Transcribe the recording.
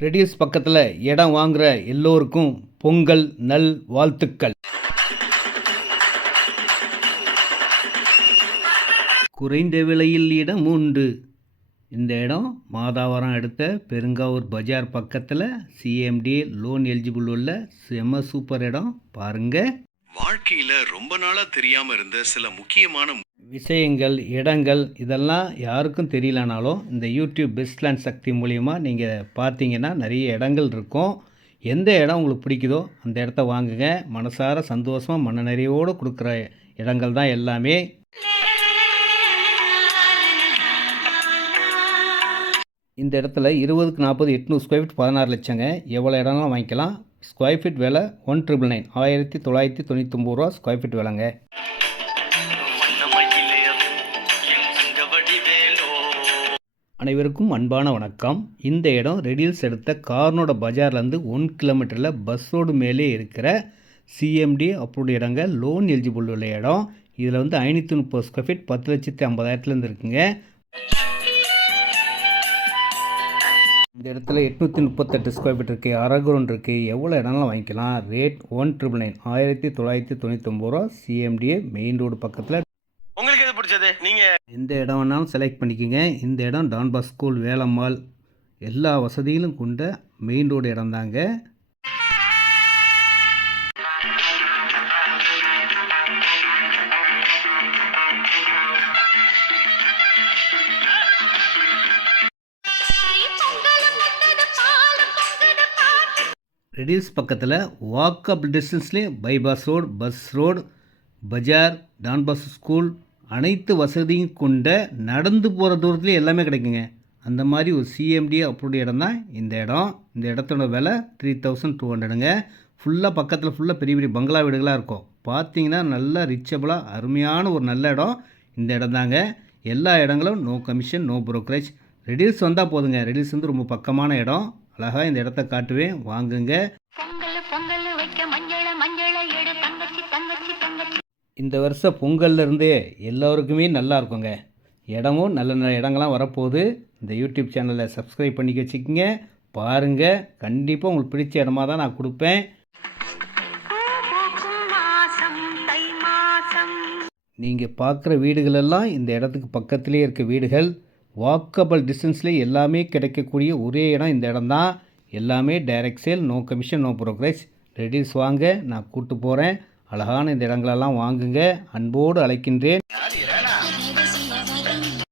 Reduce பக்கத்தில் இடம் வாங்குகிற எல்லோருக்கும் பொங்கல் நல் வாழ்த்துக்கள். குறைந்த விலையில் இடம் உண்டு. இந்த இடம் மாதாவரம் அடுத்த பெருங்காவூர் பஜார் பக்கத்தில் சிஎம்டி லோன் எலிஜிபிள் உள்ள செம சூப்பர் இடம் பாருங்கள். வாழ்க்கையில் ரொம்ப நாளாக தெரியாமல் இருந்த சில முக்கியமான விஷயங்கள் இடங்கள் இதெல்லாம் யாருக்கும் தெரியலனாலும் இந்த யூடியூப் பெஸ்ட் லேண்ட் சக்தி மூலிமா நீங்கள் பார்த்தீங்கன்னா நிறைய இடங்கள் இருக்கும். எந்த இடம் உங்களுக்கு பிடிக்குதோ அந்த இடத்த வாங்குங்க. மனசார சந்தோஷமாக மன நிறைவோடு கொடுக்குற இடங்கள் தான் எல்லாமே. இந்த இடத்துல 20க்கு 40 800 ஸ்கொயர் ஃபீட் 16 லட்சங்க. எவ்வளோ இடம்லாம் வாங்கிக்கலாம். ஸ்கொயர் ஃபீட் விலை 1999 1999 ரூபா ஸ்கொயர் ஃபீட் விலைங்க. அனைவருக்கும் அன்பான வணக்கம். இந்த இடம் ரெடில்ஸ் எடுத்த கார்னோட பஜார்லேருந்து 1 கிலோமீட்டரில் பஸ் ரோடு மேலே இருக்கிற சிஎம்டி அப்ரூவ்டு இடங்க. லோன் எலிஜிபிள் உள்ள இடம். இதில் 530 ஸ்கொயர் ஃபீட் 10,50,000 இருக்குங்க. இந்த இடத்துல 838 ஸ்கொயர் ஃபீட் இருக்குது. அரகுரன் இருக்குது. எவ்வளோ இடம்லாம் வாங்கிக்கலாம். ரேட் 1999 1999 ரூபா. சிஎம்டிஏ மெயின் ரோடு பக்கத்தில். உங்களுக்கு எது பிடிச்சது? நீங்கள் எந்த இடம் வேணாலும் செலக்ட் பண்ணிக்கோங்க. இந்த இடம் டான்பாஸ் ஸ்கூல் வேலம்மாள் எல்லா வசதிகளும் கொண்ட மெயின் ரோடு இடம் தாங்க. ரெடில்ஸ் பக்கத்தில் walkable டிஸ்டன்ஸ்லேயே bypass road, bus road, பஜார், டான்பாஸ் ஸ்கூல் அனைத்து வசதியும் கொண்ட நடந்து போகிற தூரத்துலேயே எல்லாமே கிடைக்குங்க. அந்த மாதிரி ஒரு சிஎம்டி அப்ரூவ்டு இடம் தான் இந்த இடம். இந்த இடத்தோட விலை 3200ங்க. ஃபுல்லாக பக்கத்தில் ஃபுல்லாக பெரிய பெரிய பங்களா வீடுகளாக இருக்கும். பார்த்தீங்கன்னா நல்லா ரிச்சபிளாக அருமையான ஒரு நல்ல இடம் இந்த இடம் தாங்க. எல்லா இடங்களும் no commission no brokerage. Riddles வந்தால் போதுங்க. ரெடில்ஸ் ரொம்ப பக்கமான இடம். அழகாக இந்த இடத்த காட்டுவேன், வாங்குங்க. இந்த வருஷம் பொங்கல்லேருந்தே எல்லோருக்குமே நல்லா இருக்குங்க. இடமும் நல்ல நல்ல இடங்கள்லாம் வரப்போகுது. இந்த யூடியூப் சேனலை சப்ஸ்கிரைப் பண்ணி வச்சுக்கோங்க. பாருங்கள், கண்டிப்பாக உங்களுக்கு பிடிச்ச இடமா தான் நான் கொடுப்பேன். நீங்கள் பார்க்குற வீடுகளெல்லாம் இந்த இடத்துக்கு பக்கத்துலேயே இருக்க வீடுகள். வாக்கபிள் டிஸ்டன்ஸ்லேயே எல்லாமே கிடைக்கக்கூடிய ஒரே இடம் இந்த இடம் தான். எல்லாமே direct sale, no commission no brokerage. Riddles வாங்க, நான் கூப்பிட்டு போகிறேன். அழகான இந்த இடங்களெல்லாம் வாங்குங்க. அன்போடு அழைக்கின்றேன்.